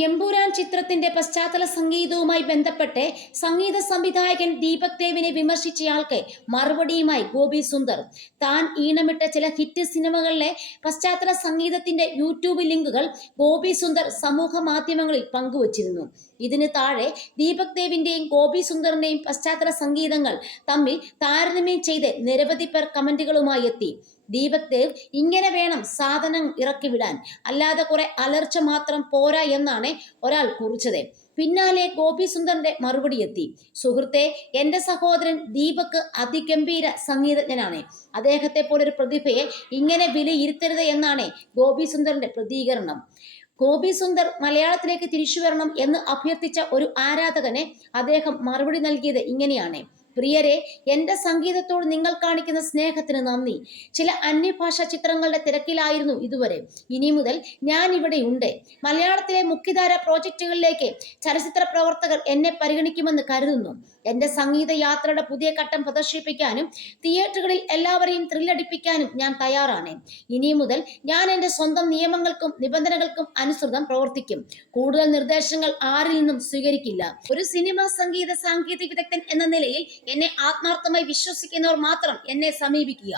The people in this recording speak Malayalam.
എമ്പുരാൻ ചിത്രത്തിന്റെ പശ്ചാത്തല സംഗീതവുമായി ബന്ധപ്പെട്ട് സംഗീത സംവിധായകൻ ദീപക് ദേവിനെ വിമർശിച്ചയാൾക്ക് മറുപടിയുമായി ഗോപി സുന്ദർ. താൻ ഈണമിട്ട ചില ഹിറ്റ് സിനിമകളിലെ പശ്ചാത്തല സംഗീതത്തിന്റെ യൂട്യൂബ് ലിങ്കുകൾ ഗോപി സുന്ദർ സമൂഹ മാധ്യമങ്ങളിൽ പങ്കുവച്ചിരുന്നു. ഇതിന് താഴെ ദീപക് ദേവിന്റെയും ഗോപി സുന്ദറിന്റെയും പശ്ചാത്തല സംഗീതങ്ങൾ തമ്മിൽ താരതമ്യം ചെയ്ത് നിരവധി പേർ കമന്റുകളുമായി എത്തി. ദീപക് ദേവ് ഇങ്ങനെ വേണം സാധനം ഇറക്കി വിടാൻ, അല്ലാതെ കുറെ അലർച്ച മാത്രം പോരാ എന്നാണ് ഒരാൾ കുറിച്ചത്. പിന്നാലെ ഗോപി സുന്ദറിന്റെ മറുപടി എത്തി. സുഹൃത്തെ, എന്റെ സഹോദരൻ ദീപക് അതിഗംഭീര സംഗീതജ്ഞനാണ്. അദ്ദേഹത്തെ പോലൊരു പ്രതിഭയെ ഇങ്ങനെ വിലയിരുത്തരുത് എന്നാണ് ഗോപി സുന്ദറിന്റെ പ്രതികരണം. ഗോപി സുന്ദർ മലയാളത്തിലേക്ക് തിരിച്ചു വരണം എന്ന് അഭ്യർത്ഥിച്ച ഒരു ആരാധകന് അദ്ദേഹം മറുപടി നൽകിയത് ഇങ്ങനെയാണ്: പ്രിയരെ, എന്റെ സംഗീതത്തോട് നിങ്ങൾ കാണിക്കുന്ന സ്നേഹത്തിന് നന്ദി. ചില അന്യഭാഷാ ചിത്രങ്ങളുടെ തിരക്കിലായിരുന്നു ഇതുവരെ. ഇനി മുതൽ ഞാൻ ഇവിടെയുണ്ട്. മലയാളത്തിലെ മുഖ്യധാര പ്രോജക്റ്റുകളിലേക്ക് ചലച്ചിത്ര പ്രവർത്തകർ എന്നെ പരിഗണിക്കുമെന്ന് കരുതുന്നു. എന്റെ സംഗീത യാത്രയുടെ പുതിയ ഘട്ടം പ്രദർശിപ്പിക്കാനും തിയേറ്ററുകളിൽ എല്ലാവരെയും ത്രില്ലടിപ്പിക്കാനും ഞാൻ തയ്യാറാണ്. ഇനി മുതൽ ഞാൻ എന്റെ സ്വന്തം നിയമങ്ങൾക്കും നിബന്ധനകൾക്കും അനുസൃതം പ്രവർത്തിക്കും. കൂടുതൽ നിർദ്ദേശങ്ങൾ ആരിൽ നിന്നും സ്വീകരിക്കില്ല. ഒരു സിനിമ സംഗീത സാങ്കേതിക വിദഗ്ധൻ എന്ന നിലയിൽ എന്നെ ആത്മാർത്ഥമായി വിശ്വസിക്കുന്നവർ മാത്രം എന്നെ സമീപിക്കുക.